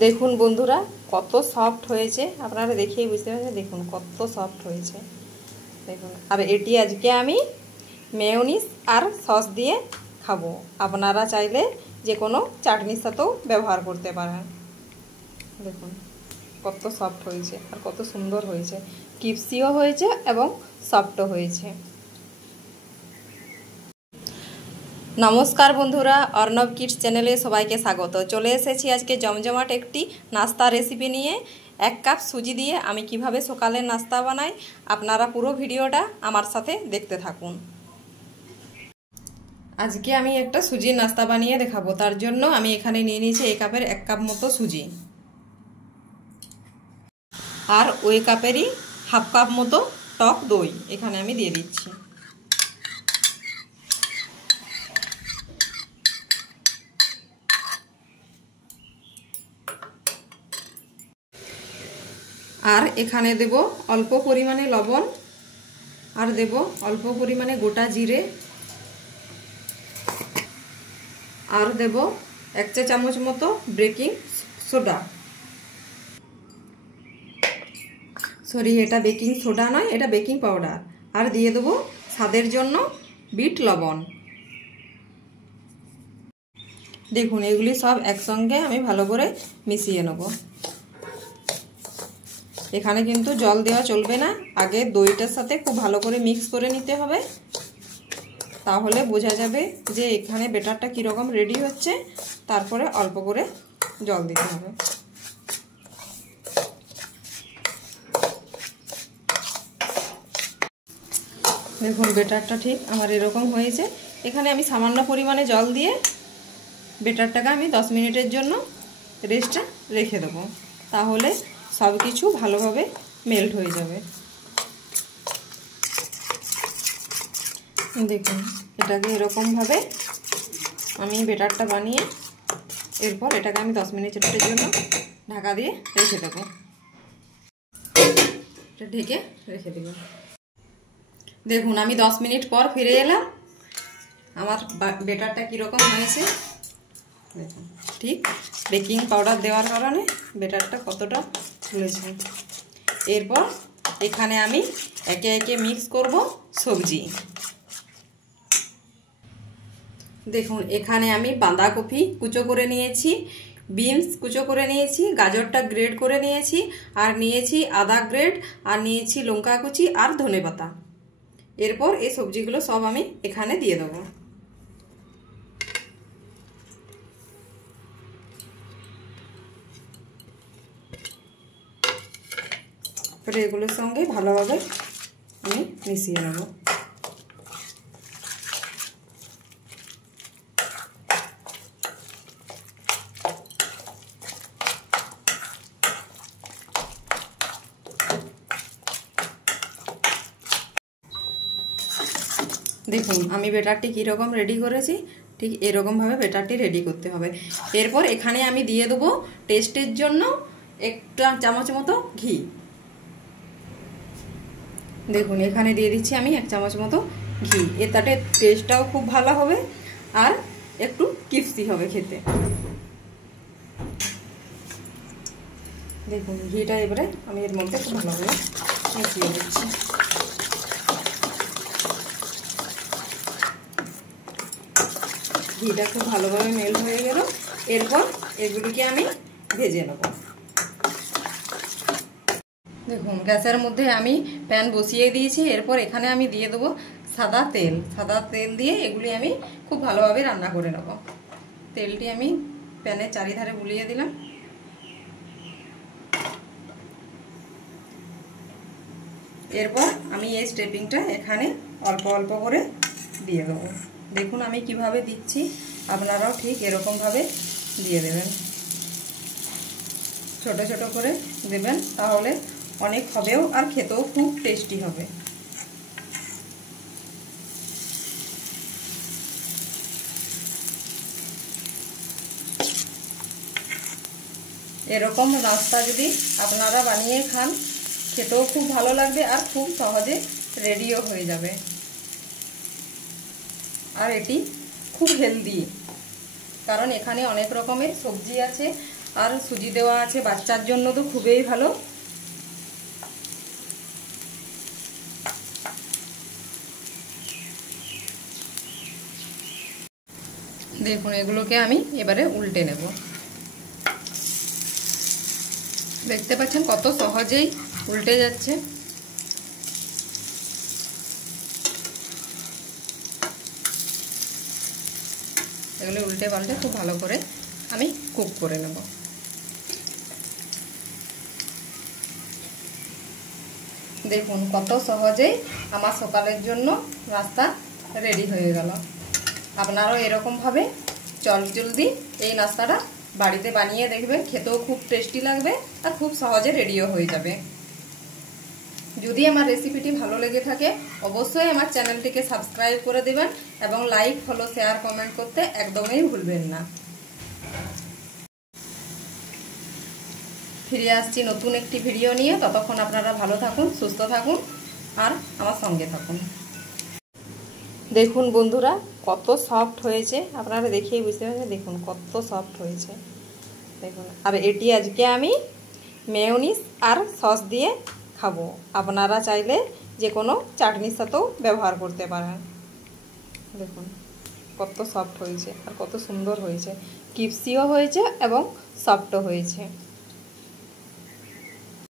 দেখুন বন্ধুরা কত সফট হয়েছে, আপনারা দেখেই বুঝতে পারছেন। দেখুন কত সফট হয়েছে দেখুন। আর এটি আজকে আমি মেয়োনিজ আর সস দিয়ে খাবো। আপনারা চাইলে যে কোনো চাটনির সাথেও ব্যবহার করতে পারেন। দেখুন কত সফট হয়েছে আর কত সুন্দর হয়েছে, ক্রিস্পিও হয়েছে এবং সফটও হয়েছে। নমস্কার বন্ধুরা, অর্ণব কিডস চ্যানেলে সবাইকে স্বাগত। চলে এসেছি আজকে জমজমাট একটি নাস্তা রেসিপি নিয়ে। 1 কাপ সুজি দিয়ে আমি কিভাবে সকালের নাস্তা বানাই, আপনারা পুরো ভিডিওটা আমার সাথে দেখতে থাকুন। আজকে আমি একটা সুজির নাস্তা বানিয়ে দেখাবো। তার জন্য আমি এখানে নিয়ে নিয়েছি 1 কাপের 1 কাপ মতো সুজি, আর ওই কাপেরই হাফ কাপ মতো টক দই এখানে আমি দিয়ে দিচ্ছি। আর এখানে দেব অল্প পরিমাণে লবণ, আর দেব অল্প পরিমাণে গোটা জিরে, আর দেব 1 চা চামচ মতো বেকিং সোডা। সরি, এটা বেকিং সোডা নয়, এটা বেকিং পাউডার। আর দিয়ে দেব স্বাদের জন্য বিট লবণ। দেখুন এগুলি সব একসঙ্গে আমি ভালো করে মিশিয়ে নেব। এখানে কিন্তু জল দেওয়া চলবে না, আগে দইটার সাথে খুব ভালো করে মিক্স করে নিতে হবে, তাহলে বোঝা যাবে যে এখানে ব্যাটারটা কীরকম রেডি হচ্ছে। তারপরে অল্প করে জল দিতে হবে। দেখুন ব্যাটারটা ঠিক আমার এরকম হয়েছে। এখানে আমি সামান্য পরিমাণে জল দিয়ে ব্যাটারটাকে আমি 10 মিনিটের জন্য রেস্টে রেখে দেবো, তাহলে সব কিছু ভালোভাবে মেল্ট হয়ে যাবে। দেখুন এটাকে এরকমভাবে আমি ব্যাটারটা বানিয়ে এরপর এটাকে আমি 10 মিনিটের জন্য ঢাকা দিয়ে রেখে দেবো। এটা ঢেকে রেখে দেব। দেখুন আমি 10 মিনিট পর ফিরে এলাম। আমার ব্যাটারটা কীরকম হয়েছে দেখুন। ঠিক বেকিং পাউডার দেওয়ার কারণে ব্যাটারটা কতটা ফুলেছে। এরপর এখানে আমি একে একে মিক্স করব সবজি। দেখুন এখানে আমি বাঁধাকপি কুচো করে নিয়েছি, বিনস কুচো করে নিয়েছি, গাজরটা গ্রেড করে নিয়েছি, আর নিয়েছি আদা গ্রেড, আর নিয়েছি লঙ্কা কুচি আর ধনেপাতা। এরপর এই সবজিগুলো সব আমি এখানে দিয়ে দেবো। এগুলোর সঙ্গে ভালোভাবে আমি মিশিয়ে নেব। দেখুন আমি ব্যাটারটি কীরকম রেডি করেছি, ঠিক এরকমভাবে ব্যাটারটি রেডি করতে হবে। এরপর এখানে আমি দিয়ে দেবো টেস্টের জন্য 1 চামচ মতো ঘি। দেখুন এখানে দিয়ে দিচ্ছি আমি 1 চামচ মতো ঘি। এটাতে টেস্টটাও খুব ভালো হবে আর একটু ক্রিস্পি হবে খেতে। দেখুন ঘিটা এবারে আমি এর মধ্যে খুব ভালোভাবে মিশিয়ে দিচ্ছি। ঘিটা খুব ভালোভাবে মেল্ট হয়ে গেল। এরপর এগুলিকে আমি ভেজে নেব। দেখুন গ্যাসের মধ্যে আমি প্যান বসিয়ে দিয়েছি। এরপর এখানে আমি দিয়ে দেবো সাদা তেল দিয়ে এগুলি আমি খুব ভালোভাবে রান্না করে নেব। তেলটি আমি প্যানের চারিধারে বুলিয়ে দিলাম। এরপর আমি এই স্টেপিংটা এখানে অল্প অল্প করে দিয়ে দেবো। দেখুন আমি কিভাবে দিচ্ছি, আপনারাও ঠিক এরকমভাবে দিয়ে দেবেন। ছোট ছোট করে দেবেন, তাহলে অনেক হবেও আর খেতেও খুব টেস্টি হবে। এরকম নাস্তা যদি আপনারা বানিয়ে খান, খেতেও খুব ভালো লাগবে আর খুব সহজে রেডিও হয়ে যাবে। আর এটি খুব হেলদি, কারণ এখানে অনেক রকমের সবজি আছে আর সুজি দেওয়া আছে, বাচ্চার জন্য তো খুবই ভালো। দেখুন এগুলোকে আমি এবারে উল্টে নেব। দেখতে পাচ্ছেন কত সহজেই উল্টে যাচ্ছে। এগুলো উল্টে পাল্টে খুব ভালো করে আমি কুক করে নেব। দেখুন কত সহজেই আমার সকালের জন্য নাস্তা রেডি হয়ে গেল। আপনারাও এরকমভাবে জলদি এই নাস্তাটা বাড়িতে বানিয়ে দেখবেন, খেতেও খুব টেস্টি লাগবে আর খুব সহজে রেডিও হয়ে যাবে। যদি আমার রেসিপিটি ভালো লেগে থাকে অবশ্যই আমার চ্যানেলটিকে সাবস্ক্রাইব করে দেবেন এবং লাইক, ফলো, শেয়ার, কমেন্ট করতে একদমই ভুলবেন না। ফিরে আসছি নতুন একটি ভিডিও নিয়ে। ততক্ষণ আপনারা ভালো থাকুন, সুস্থ থাকুন আর আমার সঙ্গে থাকুন। দেখুন বন্ধুরা কত সফট হয়েছে, আপনারা দেখেই বুঝতে পারছেন। দেখুন কত সফট হয়েছে দেখুন। আর এটি আজকে আমি মেয়োনিজ আর সস দিয়ে খাবো। আপনারা চাইলে যে কোনো চাটনির সাথেও ব্যবহার করতে পারেন। দেখুন কত সফট হয়েছে আর কত সুন্দর হয়েছে, ক্রিস্পিও হয়েছে এবং সফটও হয়েছে।